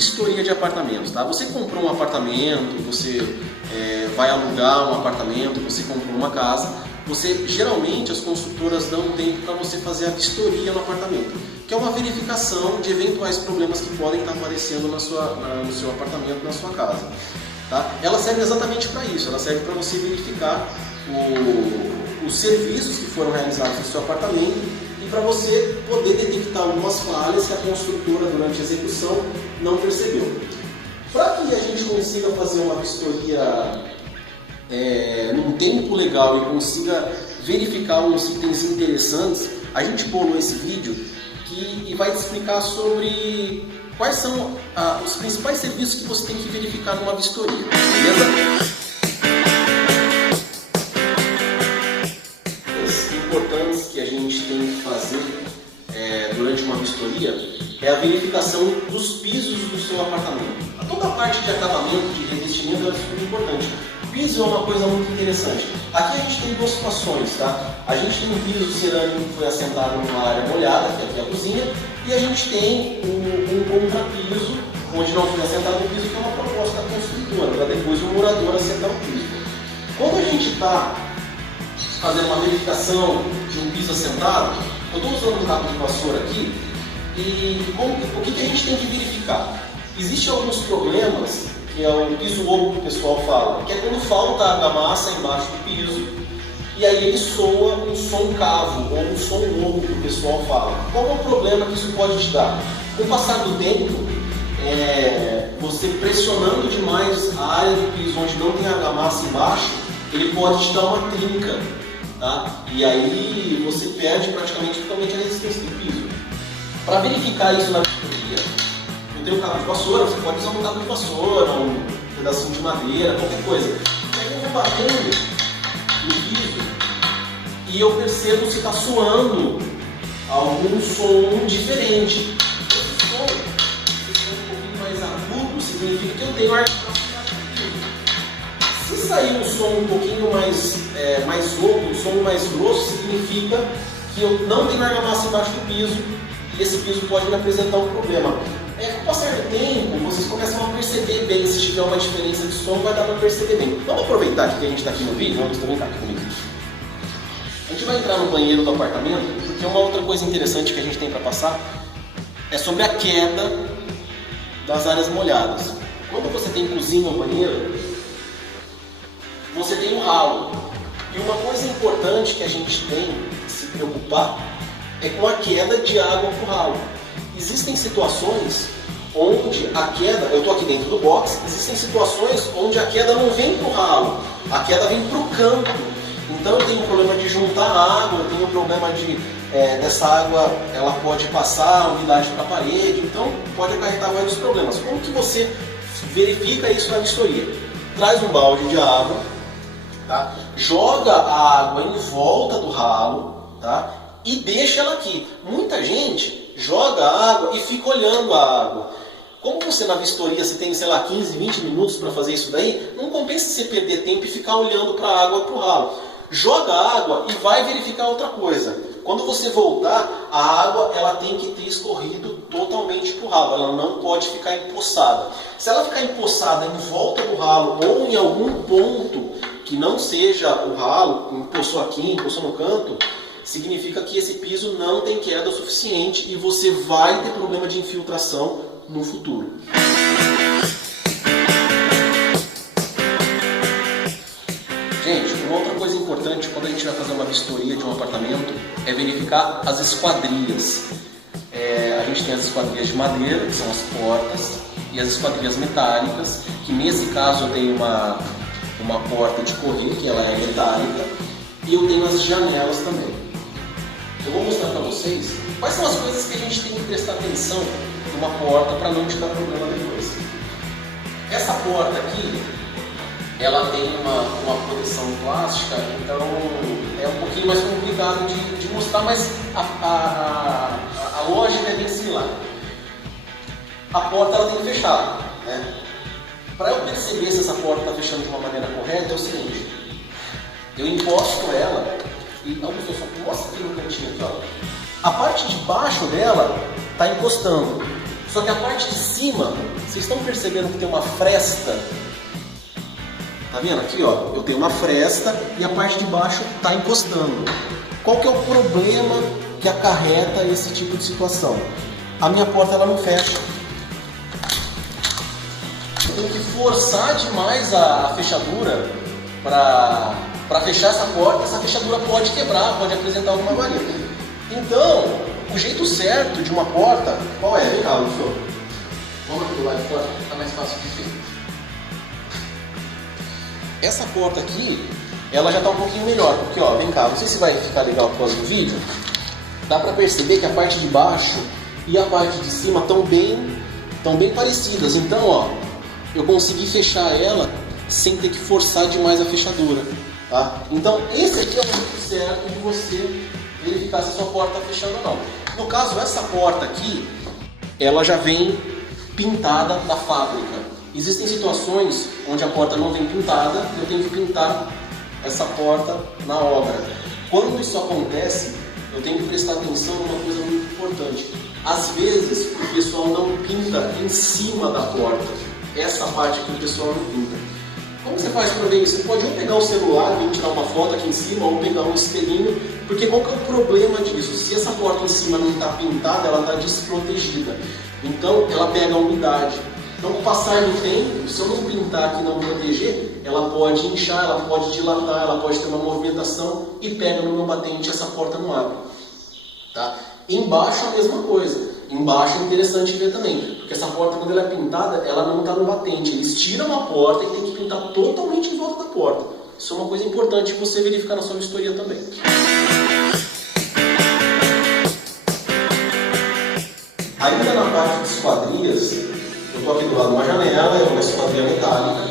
vistoria de apartamentos, tá? Você comprou um apartamento, você vai alugar um apartamento, você comprou uma casa, geralmente as construtoras dão um tempo para você fazer a vistoria no apartamento, que é uma verificação de eventuais problemas que podem estar aparecendo no seu apartamento, na sua casa. Tá? Ela serve exatamente para isso, ela serve para você verificar os serviços que foram realizados no seu apartamento e para você poder detectar algumas falhas que a construtora durante a execução não percebeu. Para que a gente consiga fazer uma vistoria num tempo legal e consiga verificar uns itens interessantes, a gente bolou esse vídeo e vai te explicar sobre quais são os principais serviços que você tem que verificar numa vistoria, beleza? As importantes que a gente tem que fazer durante uma vistoria é a verificação dos pisos do seu apartamento. Toda a parte de acabamento, de revestimento é super importante. O piso é uma coisa muito interessante. Aqui a gente tem duas situações, tá? A gente tem um piso cerâmico que foi assentado numa área molhada, que aqui é a cozinha, e a gente tem um contrapiso, onde não foi assentado o piso, que é uma proposta da construtora, para depois o morador assentar o piso. Quando a gente está fazendo uma verificação de um piso assentado, eu estou usando um cabo de vassoura aqui, e o que a gente tem que verificar? Existem alguns problemas, que é o piso oco que o pessoal fala, que é quando falta argamassa embaixo do piso, e aí ele soa um som cavo, ou um som oco que o pessoal fala. Qual é o problema que isso pode te dar? Com o passar do tempo, você pressionando demais a área do piso onde não tem argamassa embaixo, ele pode te dar uma trinca, tá? E aí você perde praticamente totalmente a resistência do piso. Para verificar isso na vistoria, eu tenho um cabo de vassoura, você pode usar um cabo de vassoura, um pedacinho de madeira, qualquer coisa. Aí eu vou batendo no piso e eu percebo se está soando algum som diferente. Esse som um pouquinho mais agudo significa que eu tenho ar embaixo do piso. Se sair um som um pouquinho mais oco, um som mais grosso, significa que eu não tenho argamassa embaixo do piso e esse piso pode me apresentar um problema. Com o passar do tempo, vocês começam a perceber bem, se tiver uma diferença de som, vai dar para perceber bem. Vamos aproveitar que a gente está aqui no vídeo, vamos experimentar aqui comigo. A gente vai entrar no banheiro do apartamento, porque uma outra coisa interessante que a gente tem para passar é sobre a queda das áreas molhadas. Quando você tem cozinha ou banheiro, você tem um ralo. E uma coisa importante que a gente tem que se preocupar é com a queda de água para o ralo. Existem situações onde a queda, eu estou aqui dentro do box, existem situações onde a queda não vem para o ralo, a queda vem para o canto. Então eu tenho um problema de juntar água, eu tenho um problema dessa água, ela pode passar a umidade para a parede, então pode acarretar vários problemas. Como que você verifica isso na vistoria? Traz um balde de água, tá? Joga a água em volta do ralo, tá? E deixa ela aqui. Muita gente joga a água e fica olhando a água. Como você na vistoria você tem, sei lá, 15, 20 minutos para fazer isso daí, não compensa você perder tempo e ficar olhando para a água, para o ralo. Joga a água e vai verificar outra coisa. Quando você voltar, a água ela tem que ter escorrido totalmente para o ralo, ela não pode ficar empoçada. Se ela ficar empoçada em volta do ralo ou em algum ponto que não seja o ralo, empoçou aqui, empoçou no canto, significa que esse piso não tem queda suficiente e você vai ter problema de infiltração no futuro. Gente, uma outra coisa importante quando a gente vai fazer uma vistoria de um apartamento é verificar as esquadrias. A gente tem as esquadrias de madeira, que são as portas, e as esquadrias metálicas, que nesse caso eu tenho uma porta de correr, que ela é metálica, e eu tenho as janelas também. Eu vou mostrar para vocês quais são as coisas que a gente tem que prestar atenção numa porta para não te dar problema depois. Essa porta aqui, ela tem uma proteção plástica, então é um pouquinho mais complicado de mostrar, mas a lógica é bem similar. A porta ela tem que fechar, né? Para eu perceber se essa porta está fechando de uma maneira correta é o seguinte: eu encosto ela e Augusto, só mostra aqui no cantinho aqui, ó. A parte de baixo dela está encostando. Só que a parte de cima, vocês estão percebendo que tem uma fresta? Tá vendo aqui, ó? Eu tenho uma fresta e a parte de baixo está encostando. Qual que é o problema que acarreta esse tipo de situação? A minha porta ela não fecha. Eu tenho que forçar demais a fechadura para fechar essa porta. Essa fechadura pode quebrar, pode apresentar alguma avaria. Então, o jeito certo de uma porta, qual é? Vem cá, Lúcio. Vamos aqui do lado de fora, fica mais fácil de ver. Essa porta aqui, ela já está um pouquinho melhor, porque ó, vem cá, não sei se vai ficar legal após o vídeo, dá para perceber que a parte de baixo e a parte de cima estão bem parecidas. Então, ó, eu consegui fechar ela sem ter que forçar demais a fechadura, tá? Então, esse aqui é o jeito certo de você verificar se a sua porta está fechando ou não. No caso, essa porta aqui, ela já vem pintada da fábrica. Existem situações onde a porta não vem pintada e eu tenho que pintar essa porta na obra. Quando isso acontece, eu tenho que prestar atenção numa coisa muito importante. Às vezes, o pessoal não pinta em cima da porta. Essa parte aqui o pessoal não pinta. Como você faz para ver isso? Você pode ou pegar o celular e tirar uma foto aqui em cima, ou pegar um espelhinho, porque qual que é o problema disso? Se essa porta em cima não está pintada, ela está desprotegida. Então, ela pega a umidade. Então, com o passar do tempo, se eu não pintar aqui e não proteger, ela pode inchar, ela pode dilatar, ela pode ter uma movimentação e pega no meu batente e essa porta não abre. Tá? Embaixo a mesma coisa. Embaixo é interessante ver também, porque essa porta, quando ela é pintada, ela não está no batente. Eles tiram a porta e tem que pintar totalmente em volta da porta. Isso é uma coisa importante que você verificar na sua vistoria também. Ainda na parte de esquadrias, eu estou aqui do lado de uma janela, é uma esquadria metálica.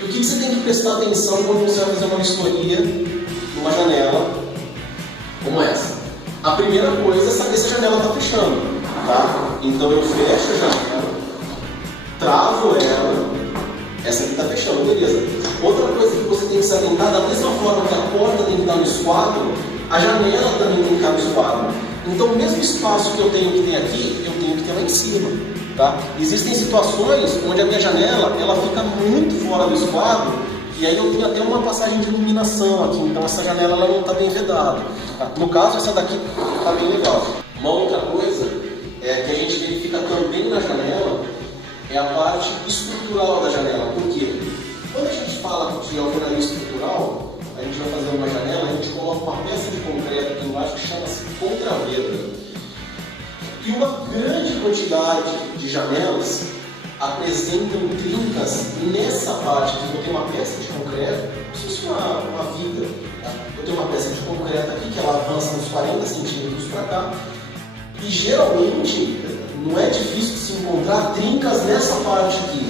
E o que você tem que prestar atenção quando você vai fazer uma vistoria numa janela como essa? A primeira coisa é saber se a janela está fechando. Tá? Então eu fecho a janela, travo ela, essa aqui está fechando, beleza. Outra coisa que você tem que se atentar, da mesma forma que a porta tem que estar no esquadro, a janela também tem que estar no esquadro. Então o mesmo espaço que eu tenho que ter aqui, eu tenho que ter lá em cima. Tá? Existem situações onde a minha janela ela fica muito fora do esquadro e aí eu tenho até uma passagem de iluminação aqui, então essa janela ela não está bem vedada. Tá? No caso, essa daqui está bem legal. Uma outra coisa que a gente verifica também na janela é a parte estrutural da janela. Por quê? Quando a gente fala de alvenaria estrutural, a gente vai fazer uma janela, a gente coloca uma peça de concreto aqui embaixo que chama-se contraveda. E uma grande quantidade de janelas apresentam trincas nessa parte aqui. Eu tenho uma peça de concreto, como se fosse uma viga. Tá? Eu tenho uma peça de concreto aqui que ela avança uns 40 centímetros para cá. E geralmente não é difícil de se encontrar trincas nessa parte aqui.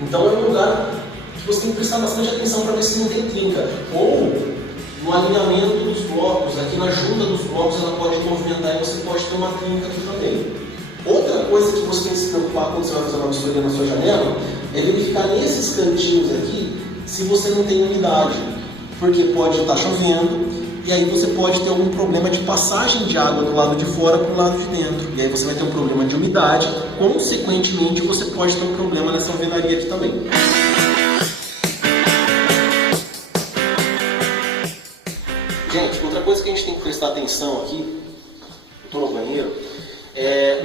Então é um lugar que você tem que prestar bastante atenção para ver se não tem trinca. Ou no alinhamento dos blocos, aqui na junta dos blocos ela pode movimentar e você pode ter uma trinca aqui também. Outra coisa que você tem que se preocupar quando você vai fazer uma vistoria na sua janela é verificar nesses cantinhos aqui se você não tem umidade. Porque pode estar chovendo e aí você pode ter algum problema de passagem de água do lado de fora para o lado de dentro. E aí você vai ter um problema de umidade, consequentemente você pode ter um problema nessa alvenaria aqui também. Gente, outra coisa que a gente tem que prestar atenção aqui, eu estou no banheiro,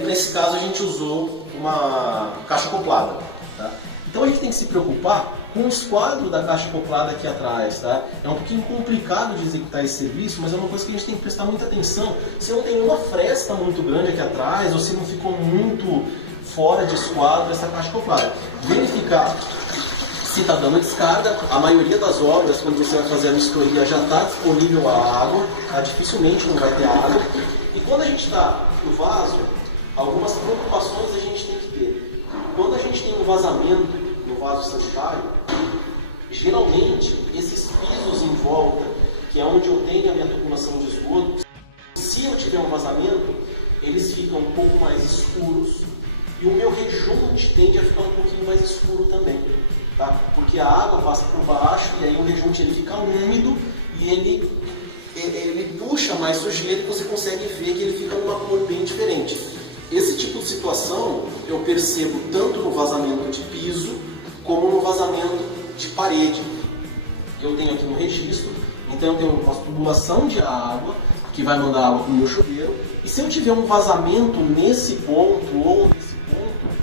nesse caso a gente usou uma caixa acoplada. Tá? Então a gente tem que se preocupar com o esquadro da caixa acoplada aqui atrás, tá? É um pouquinho complicado de executar esse serviço, mas é uma coisa que a gente tem que prestar muita atenção. Se não tem uma fresta muito grande aqui atrás, ou se não ficou muito fora de esquadro essa caixa acoplada. Verificar se está dando descarga. A maioria das obras, quando você vai fazer a vistoria, já está disponível a água, tá? Dificilmente não vai ter água. E quando a gente está no vaso, algumas preocupações a gente tem que ter. Quando a gente tem um vazamento no vaso sanitário, geralmente esses pisos em volta, que é onde eu tenho a minha tubulação de esgoto, se eu tiver um vazamento, eles ficam um pouco mais escuros e o meu rejunte tende a ficar um pouquinho mais escuro também, tá? Porque a água passa por baixo e aí o rejunte ele fica úmido e ele puxa mais sujeira e você consegue ver que ele fica numa cor bem diferente. Esse tipo de situação eu percebo tanto no vazamento de piso como no vazamento de parede. Eu tenho aqui no registro, então eu tenho uma tubulação de água que vai mandar água para o meu chuveiro, e se eu tiver um vazamento nesse ponto ou nesse ponto,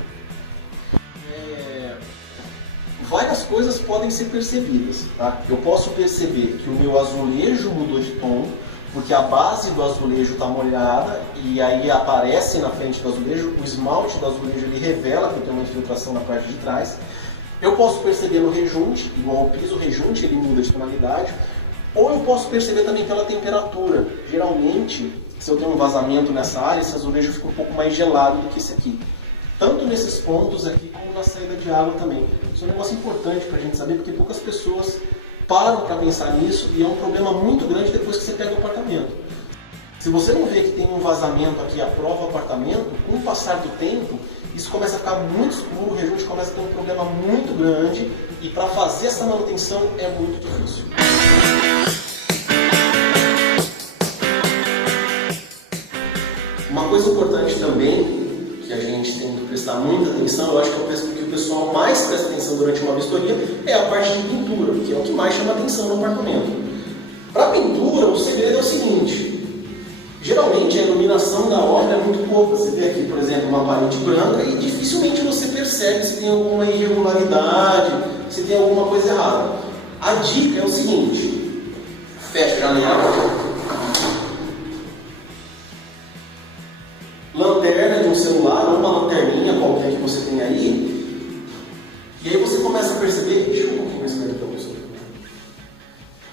várias coisas podem ser percebidas. Tá? Eu posso perceber que o meu azulejo mudou de tom, porque a base do azulejo está molhada e aí aparece na frente do azulejo, o esmalte do azulejo ele revela que tem uma infiltração na parte de trás. Eu posso perceber no rejunte, igual ao piso, o rejunte ele muda de tonalidade, ou eu posso perceber também pela temperatura. Geralmente, se eu tenho um vazamento nessa área, esse azulejo fica um pouco mais gelado do que esse aqui. Tanto nesses pontos aqui como na saída de água também. Isso é um negócio importante para a gente saber, porque poucas pessoas param para pensar nisso e é um problema muito grande depois que você pega o apartamento. Se você não vê que tem um vazamento aqui à prova do apartamento, com o passar do tempo, isso começa a ficar muito escuro, o rejunte começa a ter um problema muito grande e para fazer essa manutenção é muito difícil. Uma coisa importante também, que a gente tem que prestar muita atenção, eu acho que o que o pessoal mais presta atenção durante uma vistoria é a parte de pintura, que é o que mais chama atenção no apartamento. Para pintura, o segredo é o seguinte: geralmente a iluminação da obra é muito pouca. Você vê aqui, por exemplo, uma parede branca e dificilmente você percebe se tem alguma irregularidade, se tem alguma coisa errada. A dica é o seguinte: fecha a janela, lanterna de um celular ou uma lanterninha qualquer que você tem aí, e aí você começa a perceber, deixa eu um pouquinho mais perto para você.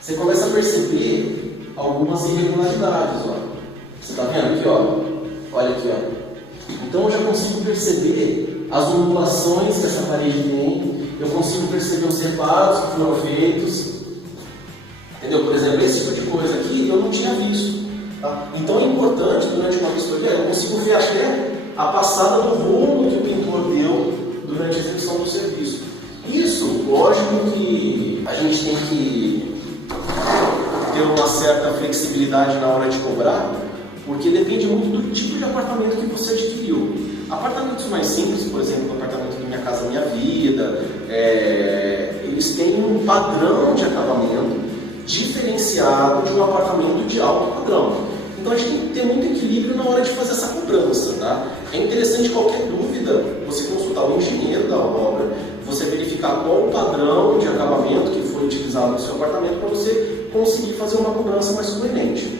Você começa a perceber algumas irregularidades, ó. Você está vendo aqui, ó? Olha aqui, ó. Então eu já consigo perceber as ondulações que essa parede tem, eu consigo perceber os reparos que foram feitos, entendeu? Por exemplo, esse tipo de coisa aqui eu não tinha visto. Tá? Então é importante, durante uma vistoria, eu consigo ver até a passada do rolo que o pintor deu durante a execução do serviço. Isso, lógico que a gente tem que ter uma certa flexibilidade na hora de cobrar, porque depende muito do tipo de apartamento que você adquiriu. Apartamentos mais simples, por exemplo, o apartamento do Minha Casa Minha Vida, eles têm um padrão de acabamento diferenciado de um apartamento de alto padrão. Então a gente tem que ter muito equilíbrio na hora de fazer essa cobrança, tá? É interessante, qualquer dúvida, você consultar o engenheiro da obra, você verificar qual o padrão de acabamento que foi utilizado no seu apartamento para você conseguir fazer uma cobrança mais coerente.